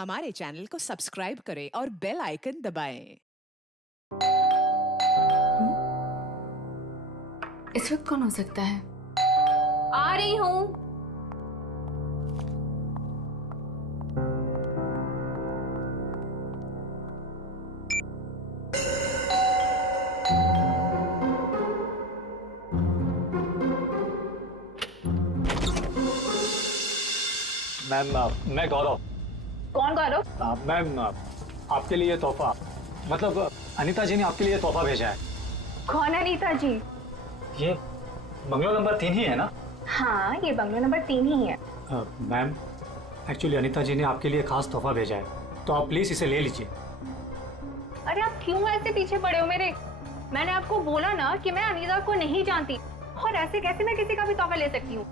हमारे चैनल को सब्सक्राइब करें और बेल आइकन दबाएं। इस वक्त कौन हो सकता है? आ रही हूँ। मैम मैं गौरव। कौन गौरव? मैम आपके लिए तोहफा, मतलब अनीता जी ने आपके लिए तोहफा भेजा है। कौन अनीता जी? ये बंगलो नंबर 3 ही है ना? हाँ, ये बंगलो नंबर 3 ही है। मैम एक्चुअली अनीता जी ने आपके लिए खास तोहफा भेजा है, तो आप प्लीज इसे ले लीजिए। अरे आप क्यों ऐसे पीछे पड़े हो मेरे? मैंने आपको बोला ना कि मैं अनीता को नहीं जानती, और ऐसे कैसे मैं किसी का भी तोहफा ले सकती हूँ?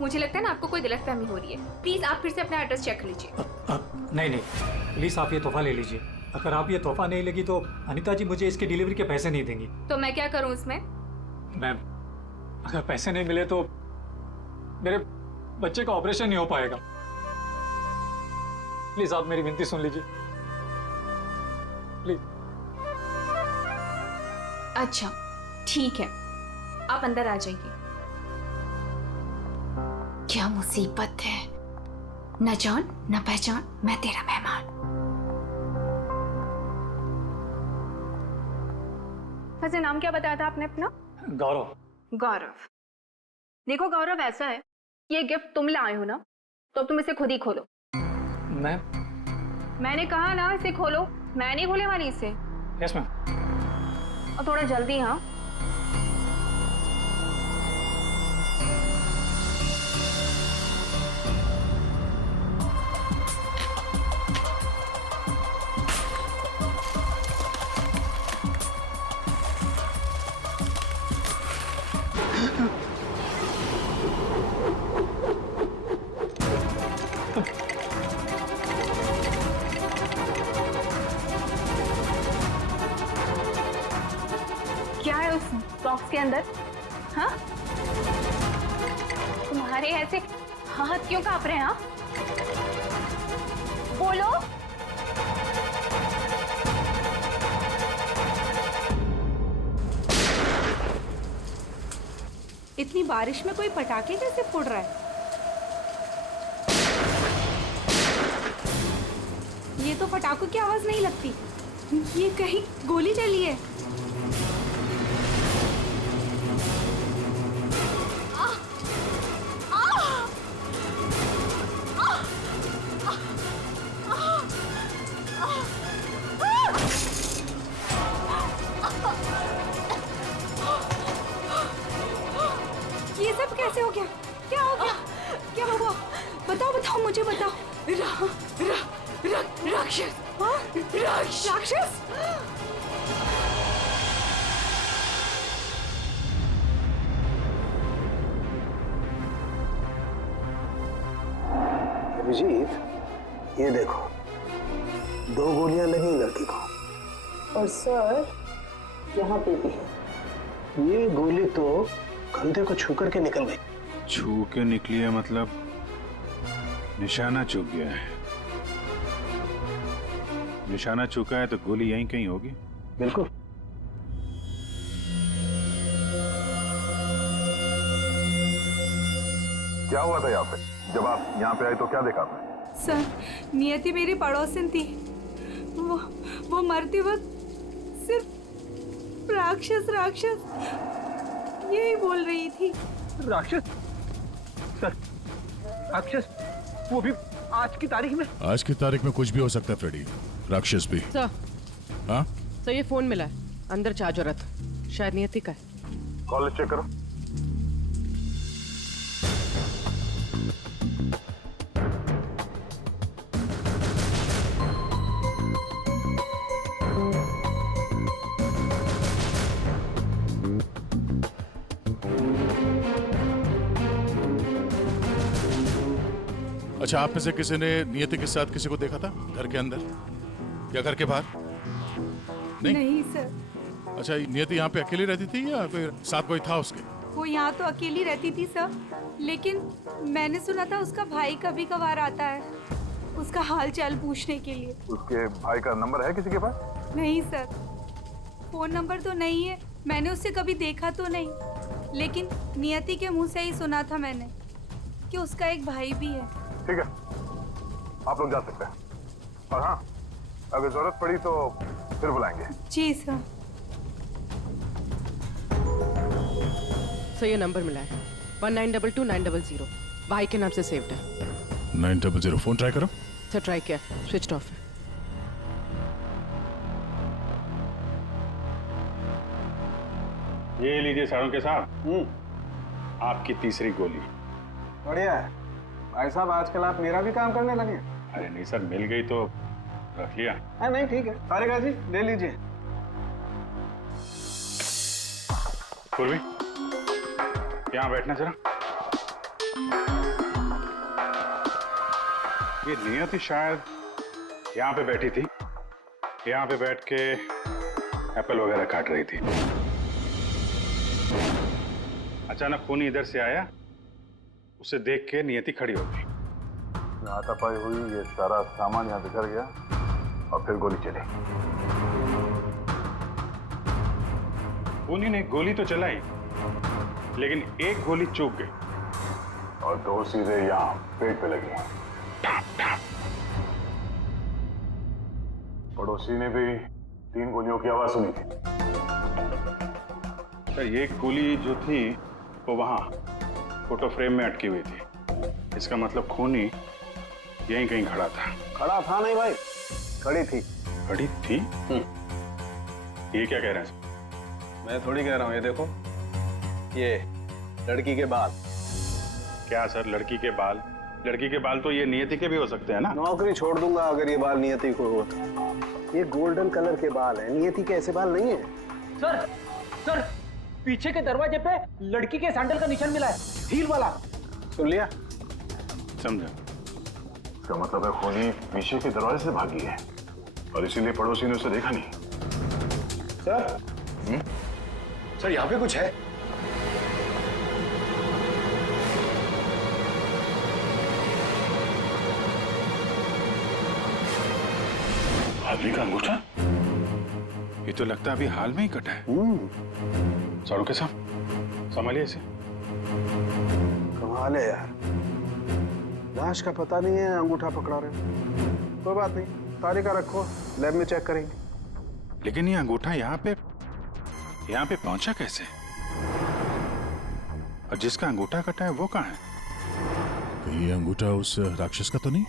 मुझे लगता है ना आपको कोई गलतफहमी हो रही है। प्लीज आप फिर से अपना एड्रेस चेक कर लीजिए। नहीं, प्लीज आप ये तोहफा ले लीजिए। अगर आप ये तोहफा नहीं लेगी तो अनीता जी मुझे इसकी डिलीवरी के पैसे नहीं देंगी। तो मैं क्या करूँ इसमें? मैम अगर पैसे नहीं मिले तो मेरे बच्चे का ऑपरेशन नहीं हो पाएगा। प्लीज आप मेरी विनती सुन लीजिए, प्लीज। अच्छा ठीक है, आप अंदर आ जाइए। क्या मुसीबत है, न जान न पहचान, मैं तेरा मेहमान। वैसे नाम क्या बताया था आपने अपना? गौरव। गौरव। देखो गौरव, ऐसा है, ये गिफ्ट तुम लाए हो ना, तो अब तुम इसे खुद ही खोलो। मैम। मैंने कहा ना इसे खोलो, मैं नहीं खोले वाली इसे। Yes ma'am. और थोड़ा जल्दी। हाँ क्या है उस बॉक्स के अंदर? हाँ, तुम्हारे ऐसे हाथ क्यों कांप रहे हैं? हाँ, बोलो। इतनी बारिश में कोई पटाखे कैसे फोड़ रहा है? ये तो पटाखों की आवाज नहीं लगती, ये कहीं गोली चली है। ये सब कैसे हो गया? क्या हो गया? क्या हुआ? बताओ बताओ, मुझे बताओ। राक्षस। हाँ? राक्षस? अभिजीत, ये देखो, 2 गोलियां लगी लड़की को। और सर यहाँ पे भी है। ये गोली तो कंधे को छू करके निकल गई। छू के निकली है मतलब निशाना चूक गया है। निशाना चूका है तो गोली यहीं कहीं होगी। बिल्कुल। क्या हुआ था यहाँ पे? जब आप यहाँ पे आए तो क्या देखा आपने? सर, नियति मेरी पड़ोसन थी। वो मरते वक्त सिर्फ राक्षस राक्षस यही बोल रही थी। राक्षस? सर, राक्षस? वो भी आज की तारीख में? आज की तारीख में कुछ भी हो सकता है फ्रेडी, राक्षस भी। सर, हाँ सर ये फोन मिला है, अंदर चार्ज हो रहा था, शायद नियति का है। कॉल चेक करो। अच्छा, आप में से किसी ने नियति के साथ किसी को देखा था घर के अंदर या घर के बाहर? नहीं सर। अच्छा, नियति यहाँ पे अकेली रहती थी या कोई साथ कोई था उसके? वो यहाँ तो अकेली रहती थी सर, लेकिन मैंने सुना था उसका भाई कभी कभार आता है। उसका हाल चाल पूछने के लिए। उसके भाई का नंबर है किसी के पास? नहीं सर, फोन नंबर तो नहीं है, मैंने उससे कभी देखा तो नहीं, लेकिन नियति के मुंह से ही सुना था मैंने कि उसका एक भाई भी है। ठीक है, आप लोग जा सकते हैं। और हाँ, अगर जरूरत पड़ी तो फिर बुलाएंगे। जी सर। सर ये नंबर मिला है 1922-900, भाई के नाम से सेव्ड है। 900 फोन ट्राई करो। सर ट्राई किया, स्विच ऑफ है। ये लीजिए सारों के साथ आपकी तीसरी गोली। बढ़िया है भाई साहब, आजकल आप मेरा भी काम करने लगे। अरे नहीं सर, मिल गई तो रख लिया। हाँ नहीं ठीक है, तारिका जी ले लीजिए। पूर्वी यहाँ बैठना जरा। ये नियति शायद यहाँ पे बैठी थी, यहाँ पे बैठ के एप्पल वगैरह काट रही थी। अचानक खूनी इधर से आया, उसे देख के नियति खड़ी हो गई। हाथापाई हुई, ये सारा सामान यहाँ बिखर गया और फिर गोली चली। खूनी ने गोली तो चलाई, लेकिन एक गोली चूक गई और दो सीधे यहाँ पेट पे लगी। पड़ोसी ने भी 3 गोलियों की आवाज सुनी थी। सर एक गोली जो थी वो वहां फोटो फ्रेम में अटकी हुई थी। इसका मतलब खूनी यहीं कहीं खड़ा था। खड़ा था नहीं भाई, खड़ी थी। खड़ी थी? ये क्या कह रहे हैं? मैं थोड़ी कह रहा हूँ, ये देखो, ये लड़की के बाल। क्या सर, लड़की के बाल? लड़की के बाल तो ये नियति के भी हो सकते हैं ना। नौकरी छोड़ दूंगा अगर ये बाल नियति को हो तो। ये गोल्डन कलर के बाल है, नियति के ऐसे बाल नहीं है। सर सर, पीछे के दरवाजे पे लड़की के सैंडल का निशान मिला है, हील वाला। सुन लिया? समझा। इसका मतलब है खूनी पीछे के दरवाजे से भागी है और इसीलिए पड़ोसी ने उसे देखा नहीं। सर सर यहाँ पे कुछ है। आदमी का अंगूठा? ये तो लगता है अभी हाल में ही कटा है। सारू के साथ संभालिए इसे। कमाल है यार, लाश का पता नहीं है, अंगूठा पकड़ा रहे हो। कोई बात नहीं, तारिका रखो, लैब में चेक करेंगे। लेकिन ये अंगूठा यहाँ पे पहुंचा कैसे? और जिसका अंगूठा कटा है वो कहाँ है? ये अंगूठा उस राक्षस का तो नहीं?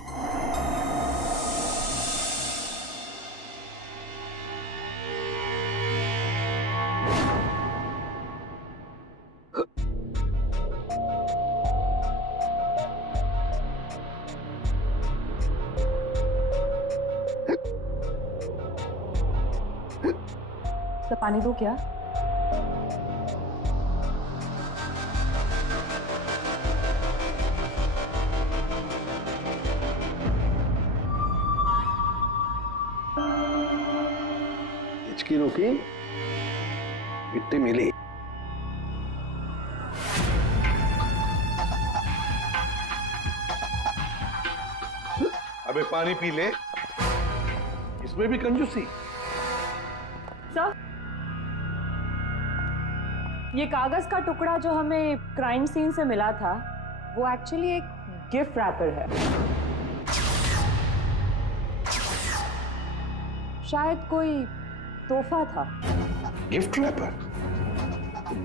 तो पानी दो क्या? हिचकी रुकी, मिट्टी मिली। अबे पानी पी ले, इसमें भी कंजूसी। सर, ये कागज का टुकड़ा जो हमें क्राइम सीन से मिला था, वो एक्चुअली एक गिफ्ट रैपर है। शायद कोई तोहफा था। Gift wrapper?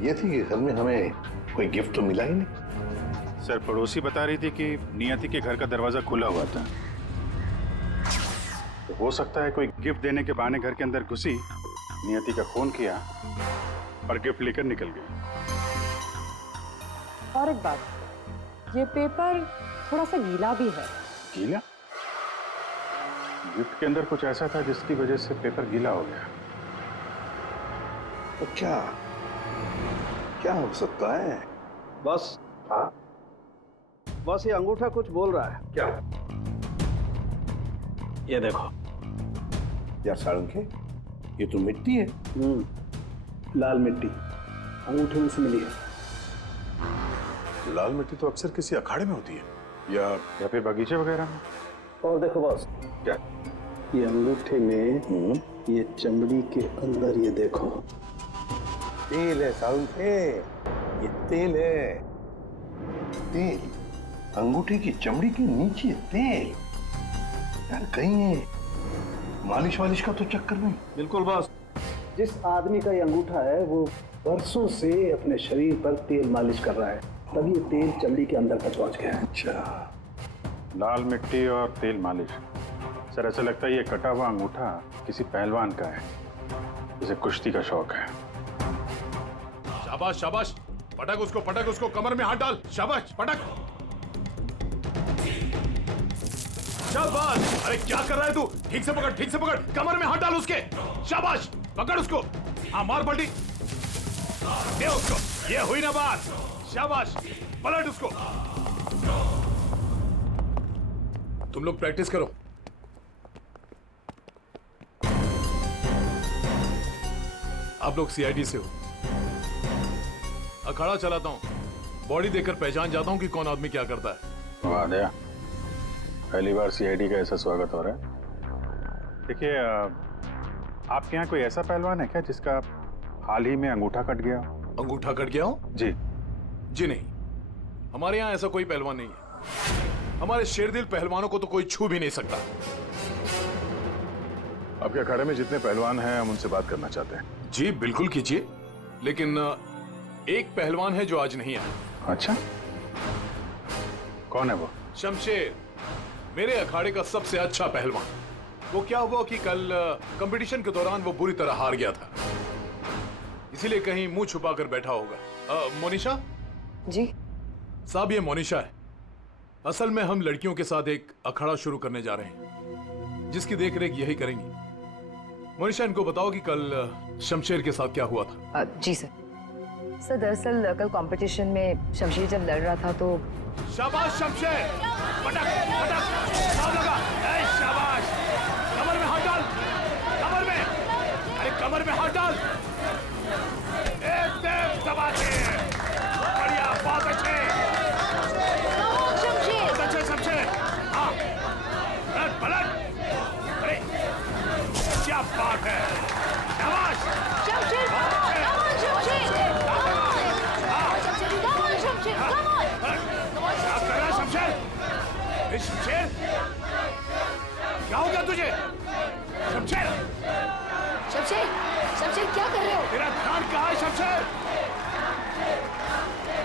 ये थी कि घर में हमें कोई गिफ्ट तो मिला ही नहीं। सर पड़ोसी बता रही थी कि नियति के घर का दरवाजा खुला हुआ था, तो हो सकता है कोई गिफ्ट देने के बहाने घर के अंदर घुसी, नियति का खून किया और गिफ्ट लेकर निकल गई। और एक बात, ये पेपर थोड़ा सा गीला भी है। गीला? गिफ्ट के अंदर कुछ ऐसा था जिसकी वजह से पेपर गीला हो गया। तो क्या हो सकता है? बस हाँ, बस ये अंगूठा कुछ बोल रहा है। क्या? ये देखो यार सारंगे, ये तो मिट्टी है। लाल मिट्टी अंगूठे में से मिली है। लाल मिट्टी तो अक्सर किसी अखाड़े में होती है या फिर बगीचे वगैरह में। और देखो बॉस, क्या? ये अंगूठे में ये चमड़ी के अंदर ये देखो, तेल है सारुण थे, ये तेल है। तेल अंगूठे की चमड़ी के नीचे तेल। यार कहीं मालिश वालिश का तो चक्कर नहीं? बिल्कुल बॉस, जिस आदमी का ये अंगूठा है वो बरसों से अपने शरीर पर तेल मालिश कर रहा है, तभी ये तेल चमड़ी के अंदर तक पहुंच गया है। अच्छा, लाल मिट्टी और तेल मालिश। सर ऐसा लगता है ये कटा हुआ अंगूठा किसी पहलवान का है, जिसे कुश्ती का शौक है। शाबाश शाबाश, पटक उसको, कमर में हाथ डाल। शाबाश, पटक। शाबाश। अरे क्या कर रहा है तू? ठीक से पकड़, कमर में हाथ डाल उसके। शाबाश, पकड़ उसको। हाँ, मार पलटी, दे उसको। ये हुई ना बात। शाबाश, पलट उसको। तुम लोग प्रैक्टिस करो। आप लोग सीआईडी से हो। अखाड़ा चलाता हूं, बॉडी देखकर पहचान जाता हूं कि कौन आदमी क्या करता है। वाह दया, पहली बार सीआईडी का ऐसा स्वागत हो रहा है। देखिए, आपके यहाँ कोई ऐसा पहलवान है क्या जिसका हाल ही में अंगूठा कट गया? अंगूठा कट गया हो? जी नहीं, हमारे यहाँ ऐसा कोई पहलवान नहीं है। हमारे शेरदिल पहलवानों को तो कोई छू भी नहीं सकता। आपके अखाड़े में जितने पहलवान हैं हम उनसे बात करना चाहते हैं। जी बिल्कुल कीजिए, लेकिन एक पहलवान है जो आज नहीं आया। अच्छा, कौन है वो? शमशेर, मेरे अखाड़े का सबसे अच्छा पहलवान। वो क्या हुआ कि कल कंपटीशन के दौरान वो बुरी तरह हार गया था, इसीलिए कहीं मुंह छुपाकर बैठा होगा। मोनिशा जी साहब, ये मोनिशा है। असल में हम लड़कियों के साथ एक अखाड़ा शुरू करने जा रहे हैं, जिसकी देखरेख यही करेंगी। मोनिशा, इनको बताओ कि कल शमशेर के साथ क्या हुआ था। जी सर। सर दरअसल कल कंपटीशन में शमशेर जब लड़ रहा था तो। शाबाश शमशेर, पटक पटक, साफ लगा। ए शाबाश, कमर में हाथ डाल, कमर में, अरे कमर में हाथ डाल। एकदम दबा के, बढ़िया, बहुत अच्छे शमशेर। हाँ, पलट पलट, अरे क्या बात है, शाबाश शमशेर, शमशेर, क्या हो गया तुझे? शमशेर, शमशेर क्या कर रहे हो? तेरा ध्यान कहाँ है शमशेर?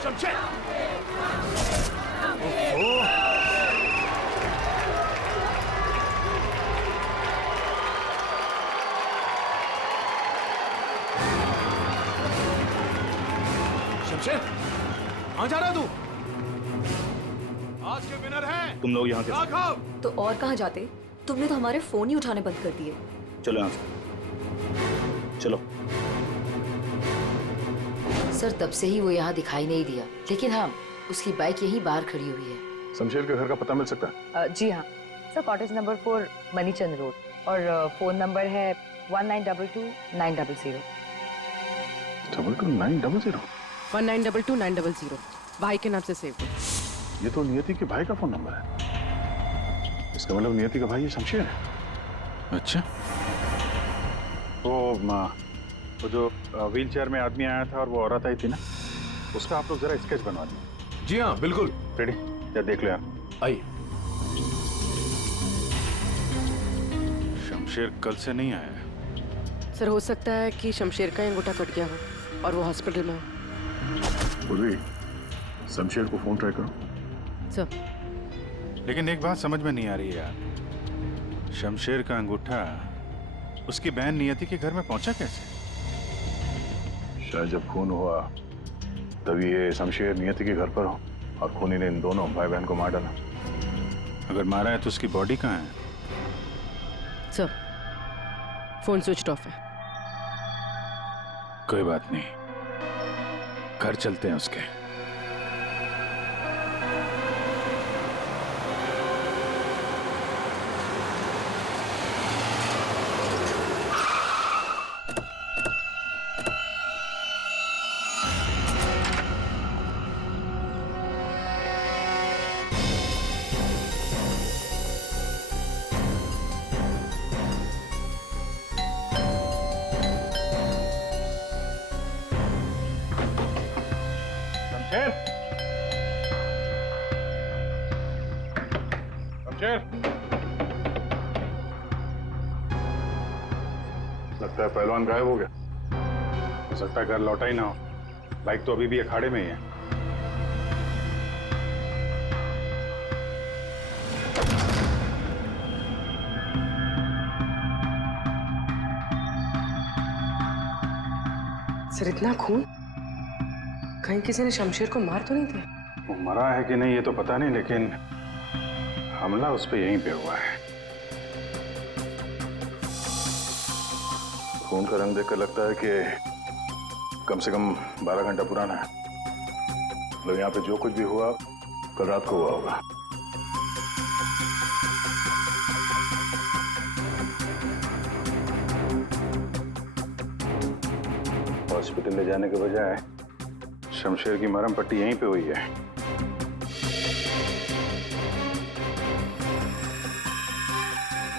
शमशेर, ओहो, शमशेर, कहाँ जा रहा है तू? आज के विनर हैं तुम लोग यहाँ के। खाओ। तो और कहाँ जाते? तुमने तो हमारे फोन ही उठाने बंद कर दिए। चलो यहाँ से, चलो। सर तब से ही वो यहाँ दिखाई नहीं दिया, लेकिन हाँ, उसकी बाइक यहीं बाहर खड़ी हुई है। शमशेर के घर का पता मिल सकता है? जी हाँ सर, कॉटेज नंबर 4 मनीचंद रोड, और फोन नंबर है 1922-900। 900? 1922-900 भाई के नाम से सेव हो। ये तो नियति के भाई का फोन नंबर है। इसका मतलब नियति का भाई ये शमशेर है। अच्छा, वो जो व्हील चेयर में आदमी आया था और वो औरत आई थी ना, उसका आप लोग जरा स्केच बनवा दीजिए। जी हाँ बिल्कुल। रेडी? या देख ले आप। आइए। शमशेर कल से नहीं आया। सर हो सकता है कि शमशेर का अंगूठा कट गया हो और वो हॉस्पिटल में हो। पूर्वी, शमशेर को फोन ट्राई करो। सर लेकिन एक बात समझ में नहीं आ रही है यार, शमशेर का अंगूठा उसकी बहन नियति के घर में पहुंचा कैसे? शायद जब खून हुआ तभी ये शमशेर नियति के घर पर हो और खूनी ने इन दोनों भाई बहन को मार डाला। अगर मारा है तो उसकी बॉडी कहाँ है? सर फोन स्विच ऑफ है। कोई बात नहीं, घर चलते हैं उसके। लगता है पहलवान गायब हो गया। हो सकता है घर लौटा ही ना हो। बाइक तो अभी भी अखाड़े में ही है। सर इतना खून, कहीं किसी ने शमशेर को मार तो नहीं दिया? वो मरा है कि नहीं ये तो पता नहीं, लेकिन हमला उस पर यहीं पे हुआ है। खून का रंग देखकर लगता है कि कम से कम 12 घंटा पुराना है। मतलब यहाँ पे जो कुछ भी हुआ कल रात को हुआ होगा। हॉस्पिटल ले जाने के बजाय शमशेर की मरहम पट्टी यहीं पे हुई है।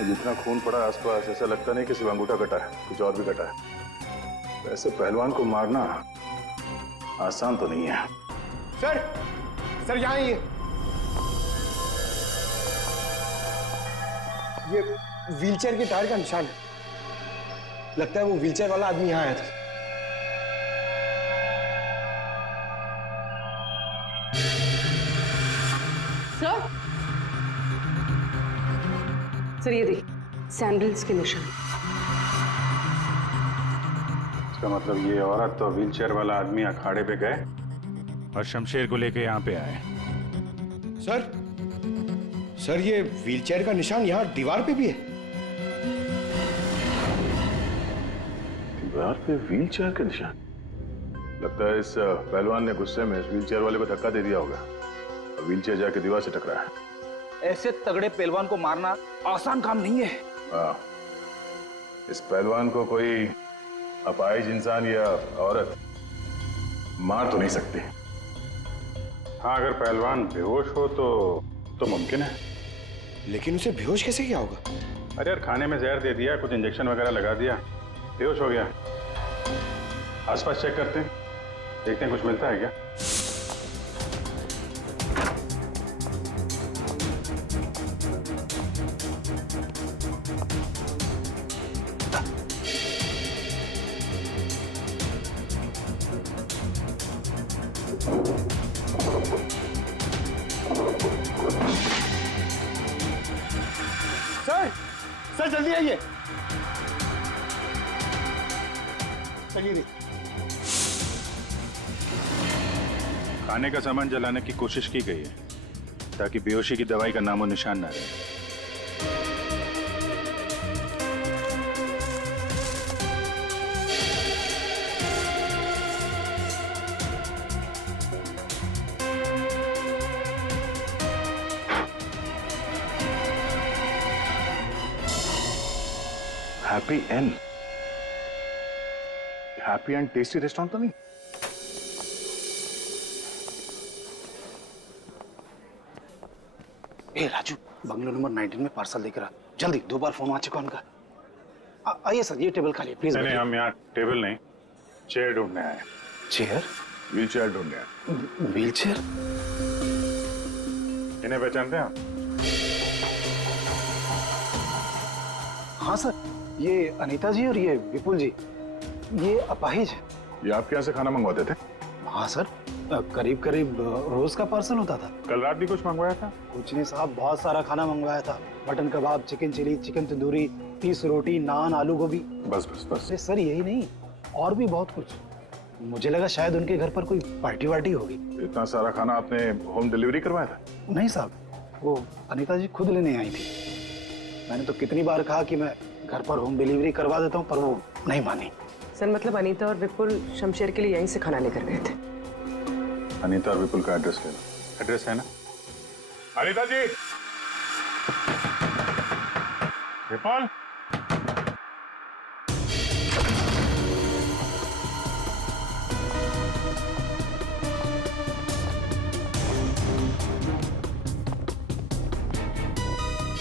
जितना खून पड़ा आसपास ऐसा लगता नहीं कि सिर्फ अंगूठा कटा है, कुछ और भी कटा है। वैसे पहलवान को मारना आसान तो नहीं है। सर यहाँ ये व्हीलचेयर के टायर का निशान है। लगता है वो व्हीलचेयर वाला आदमी यहाँ आया था। सर ये देखिए, सैंडल्स के निशान। इसका मतलब ये औरत तो व्हीलचेयर वाला आदमी अखाड़े पे गए और शमशेर को लेके यहाँ पे आए। सर ये व्हीलचेयर का निशान यहाँ दीवार पे भी है। दीवार पे व्हीलचेयर का निशान? लगता है इस पहलवान ने गुस्से में इस व्हीलचेयर वाले को धक्का दे दिया होगा और व्हीलचेयर जाके दीवार से टकरा है। ऐसे तगड़े पहलवान को मारना आसान काम नहीं है। हाँ, इस पहलवान को कोई अपाहिज इंसान या औरत मार तो नहीं सकती। हाँ, अगर पहलवान बेहोश हो तो मुमकिन है। लेकिन उसे बेहोश कैसे किया होगा? अरे यार, खाने में जहर दे दिया, कुछ इंजेक्शन वगैरह लगा दिया, बेहोश हो गया। आसपास चेक करते हैं, देखते हैं कुछ मिलता है क्या। सर जल्दी आइए। चलिए। खाने का सामान जलाने की कोशिश की गई है ताकि बेहोशी की दवाई का नामो निशान ना रहे। हैप्पी एंड टेस्टी रेस्टोरेंट तो नहीं? ए राजू, बंगलो नंबर 19 में पार्सल लेकर आ। जल्दी, 2 बार फोन आ चुका उनका। आइए सर, ये टेबल खाली प्लीज। नहीं, हम यहाँ टेबल नहीं, चेयर ढूंढने आए। चेयर? व्हील चेयर ढूंढने आए। Wheel chair? इन्हें पहचानते हैं आप? हाँ सर, ये अनीता जी और ये विपुल जी, ये अपाहिज है। ये आपके यहाँ से खाना मंगवाते थे? हाँ सर, करीब करीब रोज का पार्सल होता था। कल रात भी कुछ मंगवाया था? कुछ नहीं साहब, बहुत सारा खाना मंगवाया था। मटन कबाब, चिकन चिली, चिकन तंदूरी, 30 रोटी, नान, आलू गोभी। बस बस बस। अरे सर यही नहीं, और भी बहुत कुछ। मुझे लगा शायद उनके घर पर कोई पार्टी वार्टी होगी। इतना सारा खाना आपने होम डिलीवरी करवाया था? नहीं साहब, वो अनीता जी खुद लेने आई थी। मैंने तो कितनी बार कहा कि मैं घर पर होम डिलीवरी करवा देता हूँ, पर वो नहीं मानी। सर मतलब अनीता और विपुल शमशेर के लिए यहीं से खाना लेकर गए थे। अनीता और विपुल का एड्रेस ले लो। एड्रेस है ना? अनीता जी, विपुल,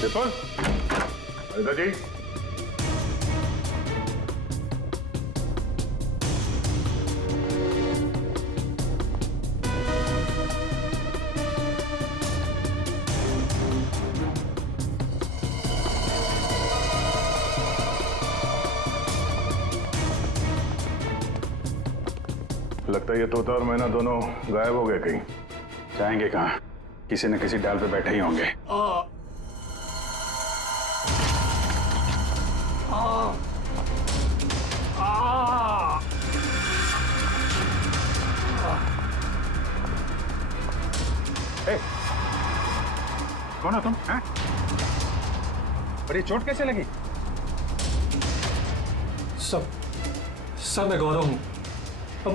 विपुल, अनीता जी। लगता है ये तोता और मैना दोनों गायब हो गए कहीं। जाएंगे कहाँ? किसी न किसी डाल पे बैठे ही होंगे। कौन हो तुम? हैं? और ये चोट कैसे लगी? सब मैं गौरव हूँ और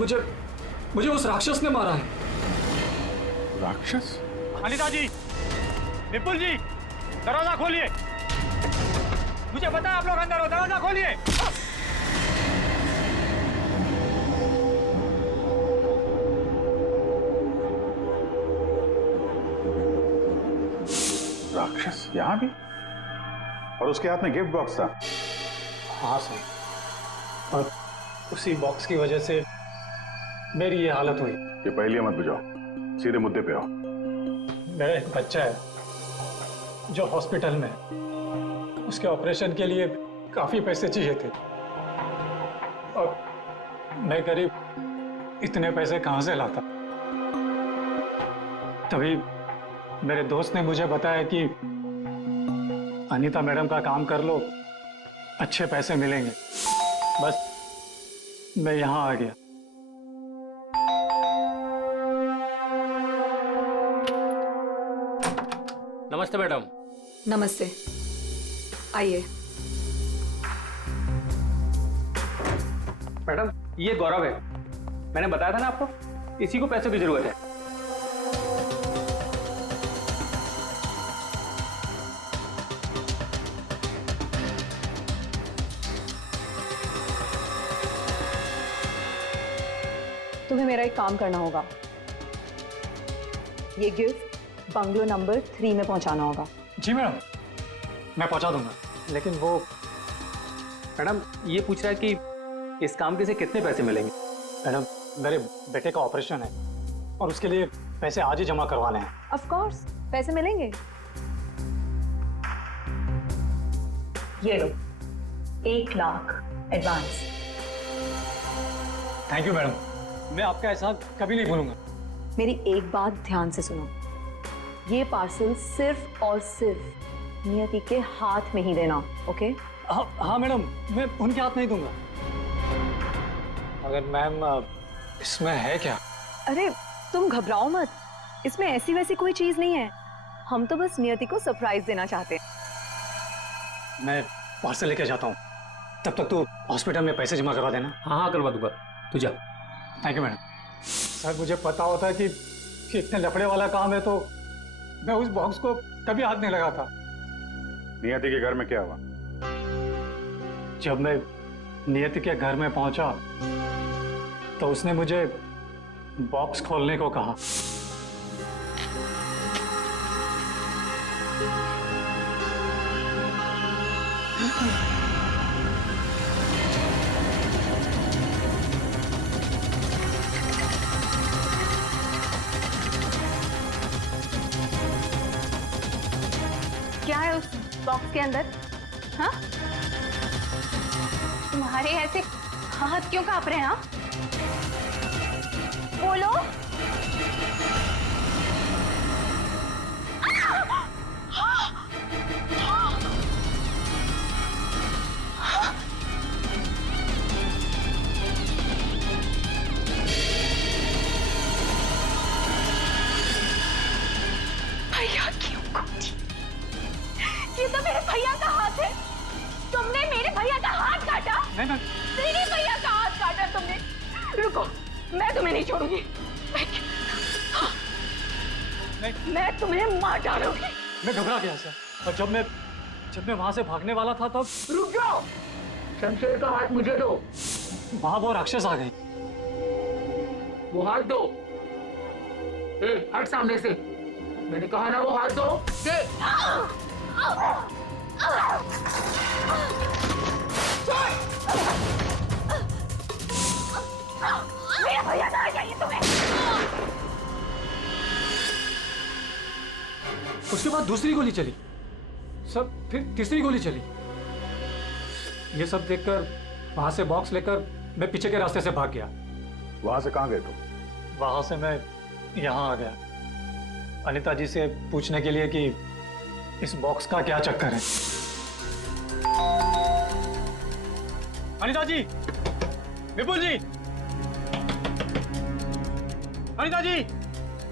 मुझे उस राक्षस ने मारा है। राक्षस? अनिता जी, विपुल जी, दरवाजा खोलिए। मुझे पता है आप लोग अंदर हो, दरवाजा खोलिए। राक्षस यहाँ भी? और उसके हाथ में गिफ्ट बॉक्स था। हाँ सर, और उसी बॉक्स की वजह से मेरी ये हालत हुई। ये पहले मत बुझाओ, सीधे मुद्दे पे आओ। मेरा एक बच्चा है जो हॉस्पिटल में है। उसके ऑपरेशन के लिए काफी पैसे चाहिए थे और मैं करीब इतने पैसे कहाँ से लाता। तभी मेरे दोस्त ने मुझे बताया कि अनीता मैडम का काम कर लो, अच्छे पैसे मिलेंगे। बस मैं यहाँ आ गया। नमस्ते मैडम। नमस्ते, आइए। मैडम, ये गौरव है। मैंने बताया था ना आपको, इसी को पैसे की जरूरत है। तुम्हें मेरा एक काम करना होगा। ये गिफ्ट बंगलो नंबर 3 में पहुंचाना होगा। जी मैडम, मैं पहुंचा दूंगा। लेकिन वो मैडम ये पूछ रहा है कि इस काम के से कितने पैसे मिलेंगे। मैडम, मेरे बेटे का ऑपरेशन है और उसके लिए पैसे आज ही जमा करवाने हैं। ऑफ कोर्स पैसे मिलेंगे। ये लो 1 lakh advance. Thank you madam, मैं आपका एहसान कभी नहीं भूलूंगा। मेरी एक बात ध्यान से सुनो, ये पार्सल सिर्फ और सिर्फ नियति के हाथ में ही देना, ओके? हाँ मैडम, मैं उनके हाथ नहीं दूंगा। मगर मैम, इसमें है क्या? अरे तुम घबराओ मत, इसमें ऐसी वैसी कोई चीज नहीं है। हम तो बस नियति को सरप्राइज देना चाहते हैं। मैं पार्सल लेके जाता हूँ, तब तक तू हॉस्पिटल में पैसे जमा करवा देना। हाँ करवा दूंगा, तू जा। Thank you madam. सर, मुझे पता होता कि इतने लफड़े वाला काम है तो मैं उस बॉक्स को कभी हाथ नहीं लगाता। नियति के घर में क्या हुआ? जब मैं नियति के घर में पहुंचा तो उसने मुझे बॉक्स खोलने को कहा। क्या है उस बॉक्स के अंदर? हाँ? तुम्हारे ऐसे हाथ क्यों कांप रहे हैं? हाँ? बोलो। भैया क्यों कूदी? ये तो मेरे भैया का हाथ है। तुमने मेरे भैया का हाथ काटा? नहीं। मेरे भैया का हाथ काटा तुमने। रुको, मैं तुम्हें नहीं छोड़ूंगी। मैं तुम्हें मार डालूंगी। मैं घबरा गया सर, और जब मैं वहां से भागने वाला था तब। रुक जाओ, शमशेर का हाथ मुझे दो। वहां वो राक्षस आ गई। वो हाथ दो। हट सामने से। मैंने कहा ना वो हाथ दो। मेरा भैया कहाँ चाहिए तुम्हें? उसके बाद दूसरी गोली चली, सब फिर तीसरी गोली चली। ये सब देखकर वहां से बॉक्स लेकर मैं पीछे के रास्ते से भाग गया। वहां से कहाँ गए तुम? वहां से मैं यहाँ आ गया अनीता जी से पूछने के लिए कि इस बॉक्स का क्या चक्कर है। अनीता जी, विपुल जी, अनीता जी।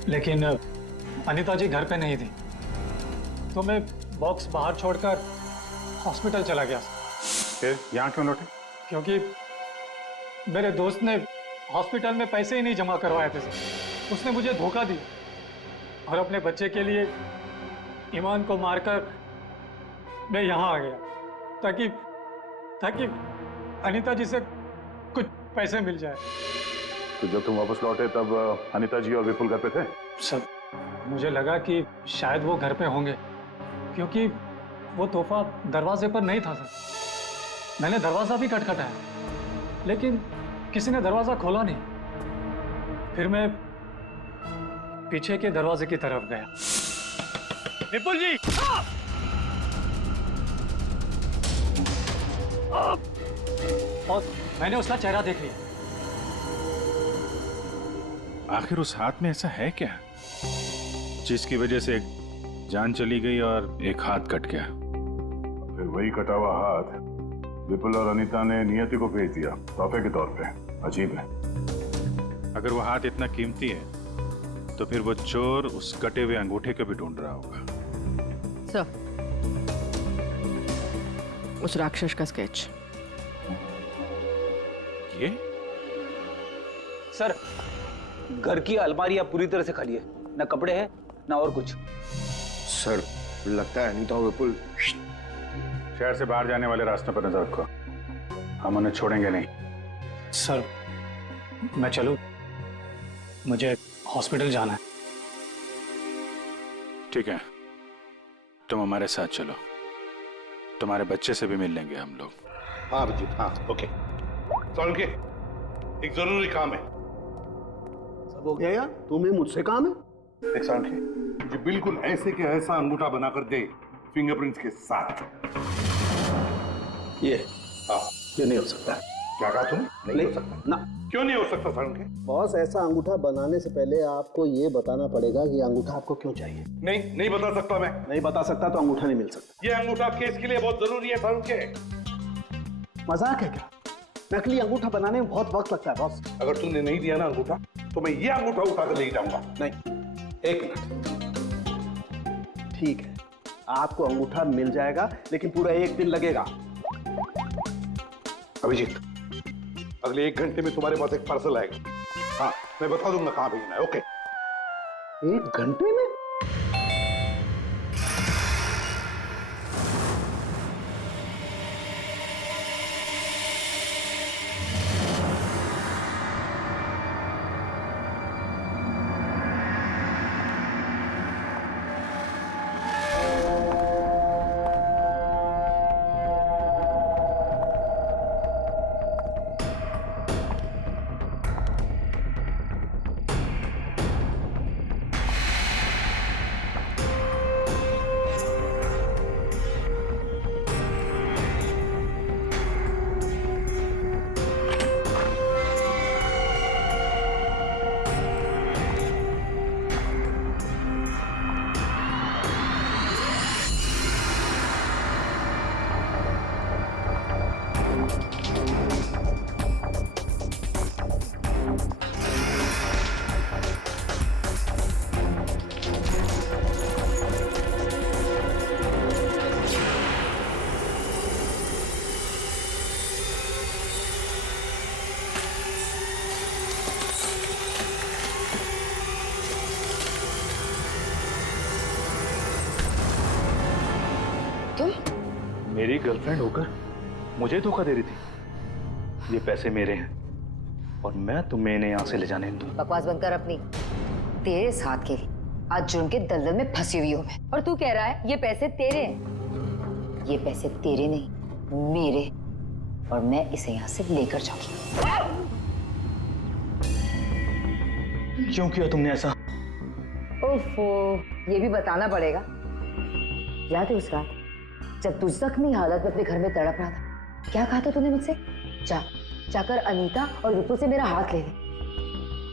लेकिन अनीता जी घर पे नहीं थी, तो मैं बॉक्स बाहर छोड़कर हॉस्पिटल चला गया। फिर यहाँ क्यों लौटे? क्योंकि मेरे दोस्त ने हॉस्पिटल में पैसे ही नहीं जमा करवाए थे। उसने मुझे धोखा दिया और अपने बच्चे के लिए ईमान को मारकर मैं यहाँ आ गया ताकि अनीता जी से कुछ पैसे मिल जाए। तो जब तुम वापस लौटे तब अनीता जी और विपुल घर पे थे? सर, मुझे लगा कि शायद वो घर पे होंगे क्योंकि वो तोहफा दरवाजे पर नहीं था सर। मैंने दरवाजा भी खटखटाया लेकिन किसी ने दरवाजा खोला नहीं। फिर मैं पीछे के दरवाजे की तरफ गया। विपुल जी! और मैंने उसका चेहरा देख लिया। आखिर उस हाथ में ऐसा है क्या जिसकी वजह से एक जान चली गई और एक हाथ कट गया? फिर वही कटा हुआ हाथ विपुल और अनीता ने नियति को भेज दिया तोहफे के तौर पे। अजीब है। अगर वो हाथ इतना कीमती है तो फिर वो चोर उस कटे हुए अंगूठे को भी ढूंढ रहा होगा। सर, उस राक्षस का स्केच। ये? सर, घर की अलमारियां पूरी तरह से खाली है, ना कपड़े हैं ना और कुछ। सर, लगता है अनीता और विपुल शहर से बाहर जाने वाले रास्ते पर नजर रखो, हम उन्हें छोड़ेंगे नहीं। सर, मैं चलूं? मुझे हॉस्पिटल जाना है। ठीक है, तुम हमारे साथ चलो, तुम्हारे बच्चे से भी मिल लेंगे हम लोग। हाँ अभिजीत, हाँ, ओके। सोलंकी, एक जरूरी काम है। सब हो गया यार, तुम्हें मुझसे काम है? एक सोलंकी, मुझे बिल्कुल ऐसे के ऐसा अंगूठा बनाकर दे, फिंगरप्रिंट्स के साथ। ये? हाँ। ये नहीं हो सकता। क्या कहा तुमने? नहीं हो सकता ना। क्यों नहीं हो सकता सोलंकी? बॉस, ऐसा अंगूठा बनाने से पहले आपको ये बताना पड़ेगा कि अंगूठा आपको क्यों चाहिए। नहीं बता सकता मैं। नहीं बता सकता तो अंगूठा नहीं मिल सकता। ये अंगूठा केस के लिए बहुत जरूरी है सोलंकी। मजाक है क्या? नकली अंगूठा बनाने में बहुत वक्त लगता है बॉस। अगर तूने नहीं दिया ना अंगूठा तो मैं ये अंगूठा उठा कर ले जाऊंगा। नहीं, एक मिनट। ठीक है, आपको अंगूठा मिल जाएगा लेकिन पूरा 1 दिन लगेगा। अभिजीत, अगले 1 घंटे में तुम्हारे पास एक पार्सल आएगा। हाँ, मैं बता दूंगा कहाँ भेजना है। ओके? 1 घंटे में? मेरी गर्लफ्रेंड होकर मुझे धोखा दे रही थी। ये पैसे मेरे हैं और मैं तुम्हें इन्हें यहाँ से ले जाने नहीं दूंगा। बकवास बनकर अपनी। तेरे साथ के आज जुर्म के दलदल में फंसी हुई हूँ मैं, और तू कह रहा है ये पैसे तेरे हैं। ये पैसे तेरे नहीं, मेरे, और मैं इसे यहाँ से लेकर जाऊंगी। क्यों किया तुमने ऐसा? ओफो, ये भी बताना पड़ेगा। याद है उस रात जब तू जख्मी हालत में अपने घर में तड़प रहा था, क्या कहा था तूने मुझसे? जाकर अनीता और विपुल से मेरा हाथ ले ले।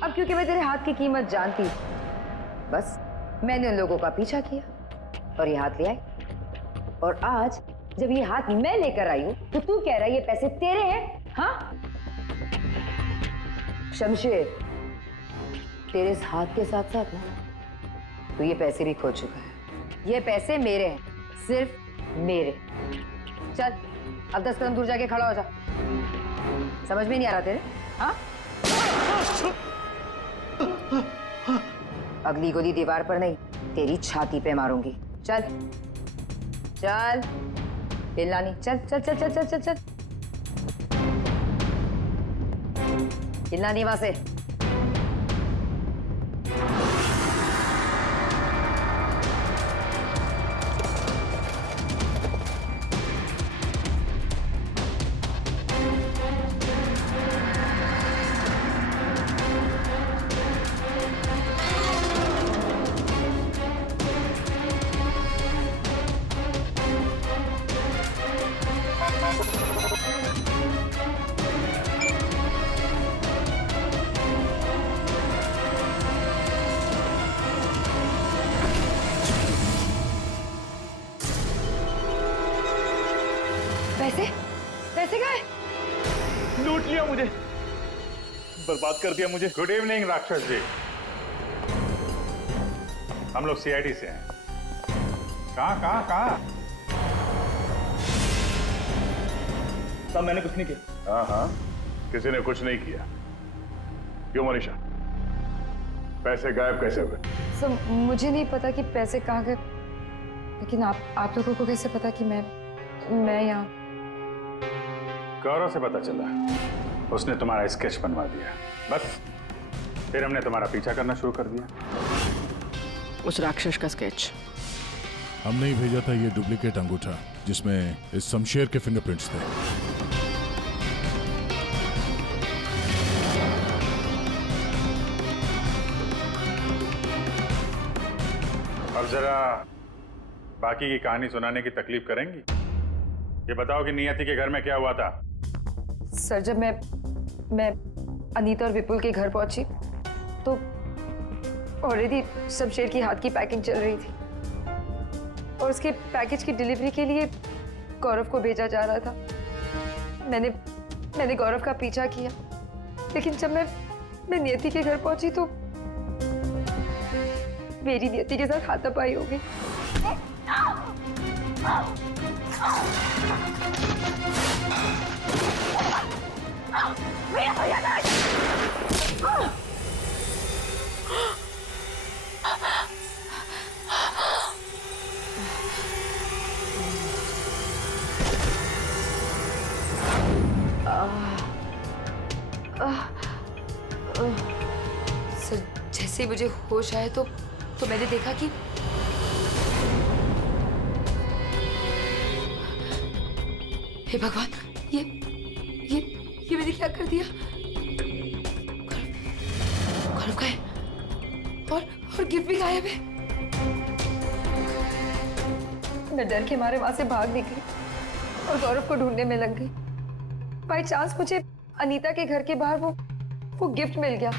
अब क्योंकि मैं तेरे हाथ की कीमत जानती हूँ, बस मैंने उन लोगों का पीछा किया और ये हाथ ले आई। और आज जब ये हाथ मैं लेकर आई हूं तो तू कह रहा है ये पैसे तेरे हैं? हाँ शमशेर, तेरे इस हाथ के साथ साथ ना तो ये पैसे भी खो चुका है। ये पैसे मेरे हैं, सिर्फ मेरे। चल अब 10 कदम दूर जाके खड़ा हो जा। समझ में नहीं आ रहा तेरे? हाँ अगली गोली दीवार पर नहीं, तेरी छाती पे मारूंगी। चल चल हिलना नहीं। चल चल चल चल चल चल चल हिलना नहीं वहां से। पैसे पैसे गए? लूट लिया मुझे, बर्बाद कर दिया मुझे। गुड इवनिंग राक्षस जी, हम लोग सीआईडी से हैं। कहाँ? साहब मैंने कुछ नहीं किया। हाँ, किसी ने कुछ नहीं किया। क्यों मनीषा, पैसे गायब कैसे हुए? सर मुझे नहीं पता कि पैसे कहाँ गए, लेकिन आप लोगों को कैसे पता कि मैं यहाँ? गौरव से पता चला, उसने तुम्हारा स्केच बनवा दिया। बस फिर हमने तुम्हारा पीछा करना शुरू कर दिया। उस राक्षस का स्केच हमने ही भेजा था। ये डुप्लीकेट अंगूठा जिसमें इस शमशेर के फिंगरप्रिंट्स थे। अब जरा बाकी की कहानी सुनाने की तकलीफ करेंगी? ये बताओ कि नियति के घर में क्या हुआ था? सर जब मैं अनीता और विपुल के घर पहुंची तो ऑलरेडी शमशेर की हाथ की पैकिंग चल रही थी और उसके पैकेज की डिलीवरी के लिए गौरव को भेजा जा रहा था। मैंने गौरव का पीछा किया, लेकिन जब मैं नियति के घर पहुंची तो मेरी नियति के साथ हाथापाई हो गई। सर जैसे मुझे होश आया तो मैंने देखा कि हे भगवान, ये मैंने क्या कर दिया? गौरव का है और गिफ्ट भी गायब है। मैं डर के मारे वहां से भाग निकली और गौरव को ढूंढने में लग गई। बाई चांस मुझे अनीता के घर के बाहर वो गिफ्ट मिल गया,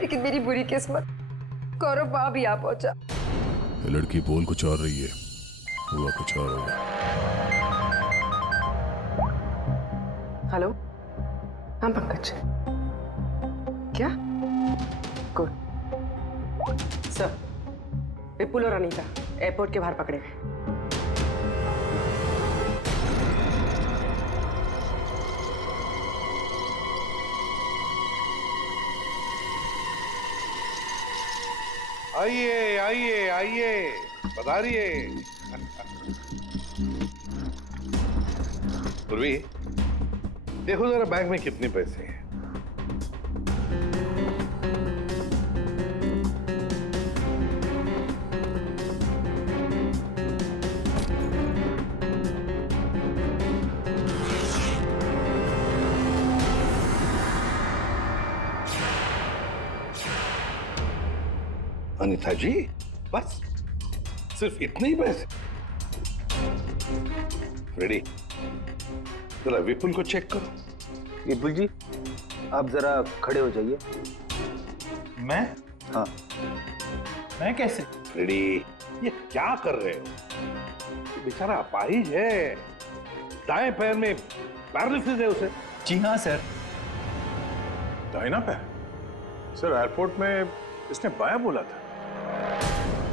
लेकिन मेरी बुरी किस्मत गौरव वहां भी आ पहुंचा। ये लड़की बोल कुछ और रही है, हुआ कुछ और होगा। हेलो, हाँ पंकज, क्या? गुड सर, विपुल और अनीता एयरपोर्ट के बाहर पकड़े गए। आइए आइए आइए, पधारिए। पूर्वी, देखो जरा बैग में कितने पैसे हैं। अनीता जी, बस सिर्फ इतने ही पैसे? रेडी, जरा विपुल को चेक करो। विपुल जी, आप जरा खड़े हो जाइए। मैं? हाँ। मैं कैसे? फ्रेडी, ये क्या कर रहे हो? बेचारा अपाहिज है, दाएं पैर में पैरालिसिस है उसे। जी हाँ सर। दाहिना पैर? सर एयरपोर्ट में इसने बायां बोला था।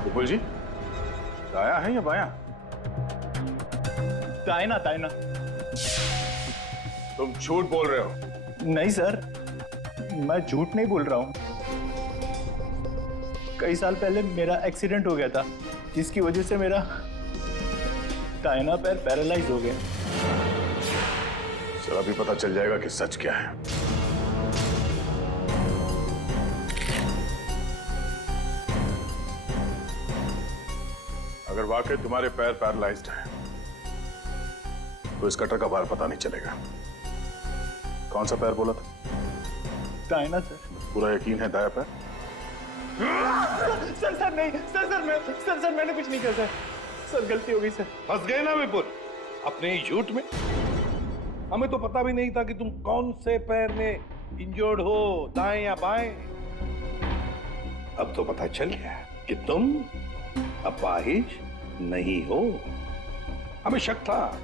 विपुल जी, दाया है या बायां? दाहिना दाहिना। तुम झूठ बोल रहे हो। नहीं सर, मैं झूठ नहीं बोल रहा हूँ। कई साल पहले मेरा एक्सीडेंट हो गया था, जिसकी वजह से मेरा दाहिना पैर पैरालाइज हो गया। सर अभी पता चल जाएगा कि सच क्या है। अगर वाकई तुम्हारे पैर पैरालाइज्ड हैं, तो इस कटर का भार पता नहीं चलेगा। कौन सा पैर बोला था? दाहिना सर। पूरा यकीन है दाया पैर? सर नहीं, सर मैंने कुछ नहीं किया सर, गलती हो गई सर। फंस गए ना विपुल अपने ही झूठ में। हमें तो पता भी नहीं था कि तुम कौन से पैर में इंजर्ड हो, दाएं या बाएं। अब तो पता चल गया कि तुम अपाहिज नहीं हो। हमें शक था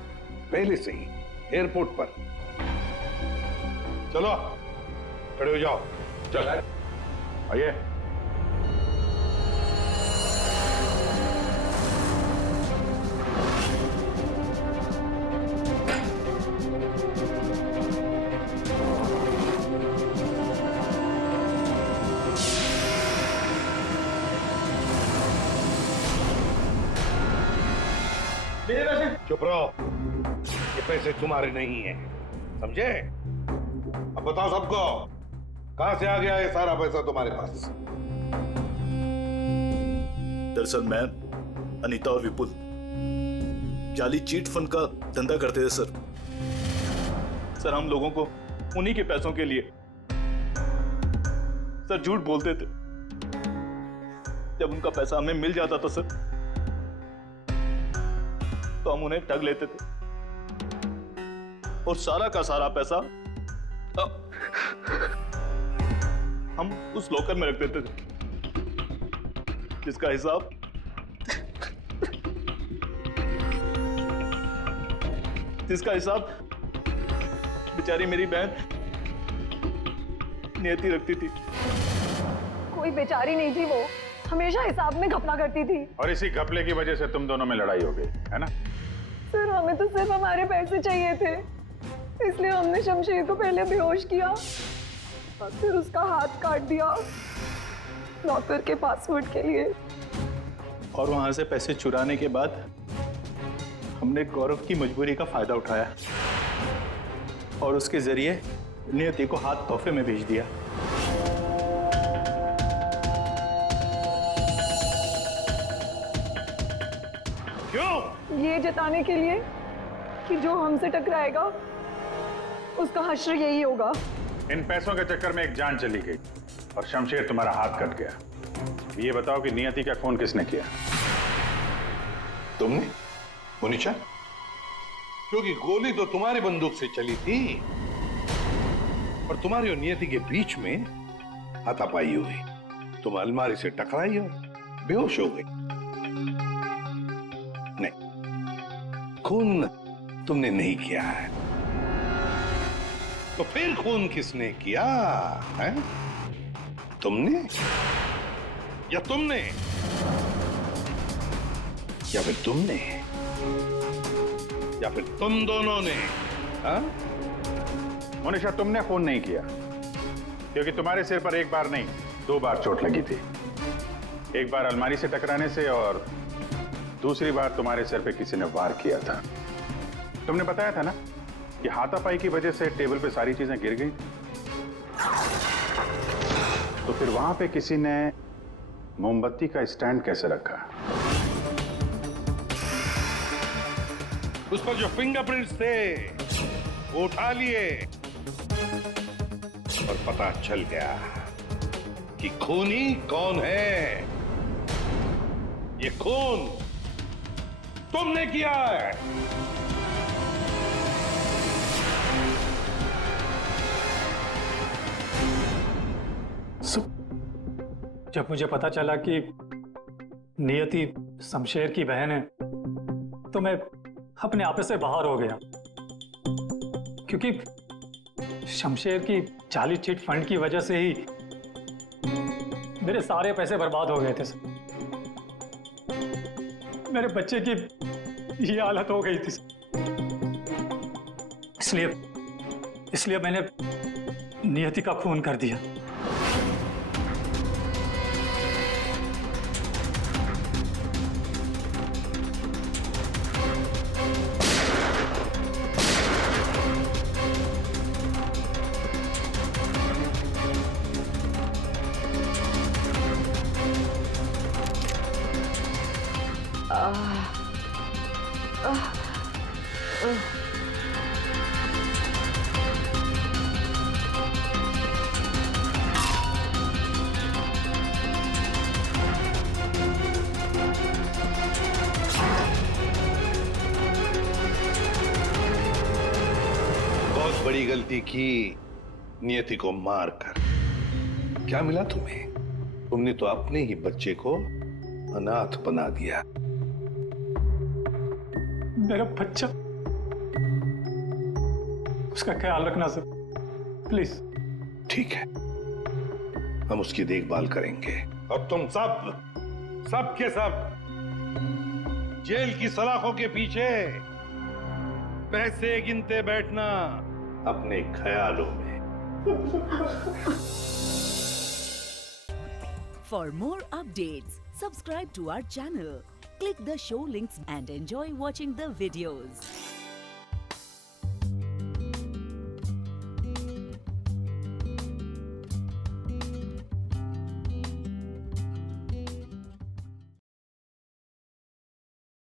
पहले से ही एयरपोर्ट पर। चलो खड़े हो जाओ। चल आइए। चुप रहो, ये पैसे तुम्हारे नहीं हैं, समझे? अब बताओ सबको, कहां से आ गया ये सारा पैसा तुम्हारे पास? दरअसल मैं, अनीता और विपुल जाली चीट फंड का धंधा करते थे सर हम लोगों को उन्हीं के पैसों के लिए सर झूठ बोलते थे। जब उनका पैसा हमें मिल जाता था सर, तो हम उन्हें ठग लेते थे और सारा का सारा पैसा हम उस लॉकर में रख देते थे, जिसका हिसाब बेचारी मेरी बहन नियति रखती थी। कोई बेचारी नहीं थी, वो हमेशा हिसाब में घपला करती थी। और इसी घपले की वजह से तुम दोनों में लड़ाई हो गई है ना? सर हमें तो सिर्फ हमारे पैसे चाहिए थे, इसलिए हमने शमशेर को पहले बेहोश किया और फिर उसका हाथ काट दिया लॉकर के पासवर्ड के लिए। और वहां से पैसे चुराने के बाद हमने गौरव की मजबूरी का फायदा उठाया और उसके जरिए नियति को हाथ तोहफे में भेज दिया। क्यों? ये जताने के लिए कि जो हमसे टकराएगा उसका हश्र यही होगा। इन पैसों के चक्कर में एक जान चली गई और शमशेर तुम्हारा हाथ कट गया। ये बताओ कि नियति का खून किसने किया? तुमने, मोनिशा? क्योंकि गोली तो तुम्हारी बंदूक से चली थी और तुम्हारी और नियति के बीच में हाथापाई हुई। तुम अलमारी से टकराई और बेहोश हो गई। नहीं, खून तुमने नहीं किया है। तो फिर खून किसने किया है? तुमने या तुमने या फिर तुमने या फिर तुम दोनों ने? हाँ? मोनिशा, तुमने खून नहीं किया क्योंकि तुम्हारे सिर पर एक बार नहीं 2 बार चोट लगी थी। एक बार अलमारी से टकराने से और दूसरी बार तुम्हारे सिर पे किसी ने वार किया था। तुमने बताया था ना कि हाथापाई की वजह से टेबल पे सारी चीजें गिर गई। तो फिर वहां पे किसी ने मोमबत्ती का स्टैंड कैसे रखा? उस पर जो फिंगरप्रिंट्स थे वो उठा लिए और पता चल गया कि खूनी कौन है। ये खून तुमने किया है। जब मुझे पता चला कि नियति शमशेर की बहन है तो मैं अपने आप से बाहर हो गया, क्योंकि शमशेर की जाली चिट फंड की वजह से ही मेरे सारे पैसे बर्बाद हो गए थे सर। मेरे बच्चे की ये हालत हो गई थी इसलिए मैंने नियति का खून कर दिया। बहुत बड़ी गलती की नियति को मारकर। क्या मिला तुम्हें? तुमने तो अपने ही बच्चे को अनाथ बना दिया। मेरा बच्चा, उसका ख्याल रखना सर, प्लीज। ठीक है, हम उसकी देखभाल करेंगे। अब तुम सब के सब जेल की सलाखों के पीछे पैसे गिनते बैठना अपने ख्यालों में। For more updates, subscribe to our channel, click the show links and enjoy watching the videos.